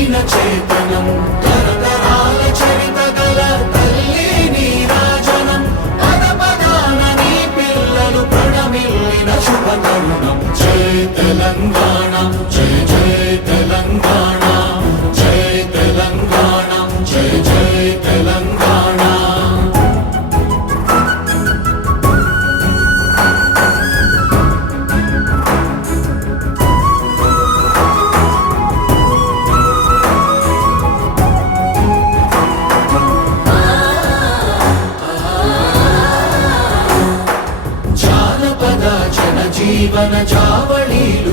దీన చేతనం తరతరాల చరిత గల తల్లి నీరాజనం పద పదాన నీ పిల్లలు ప్రణమిల్లిన శుభ తరుణం జై తెలంగాణ జై జై తెలంగాణ జై తెలంగాణ జై జై తెలంగాణ జీవన జావళీలు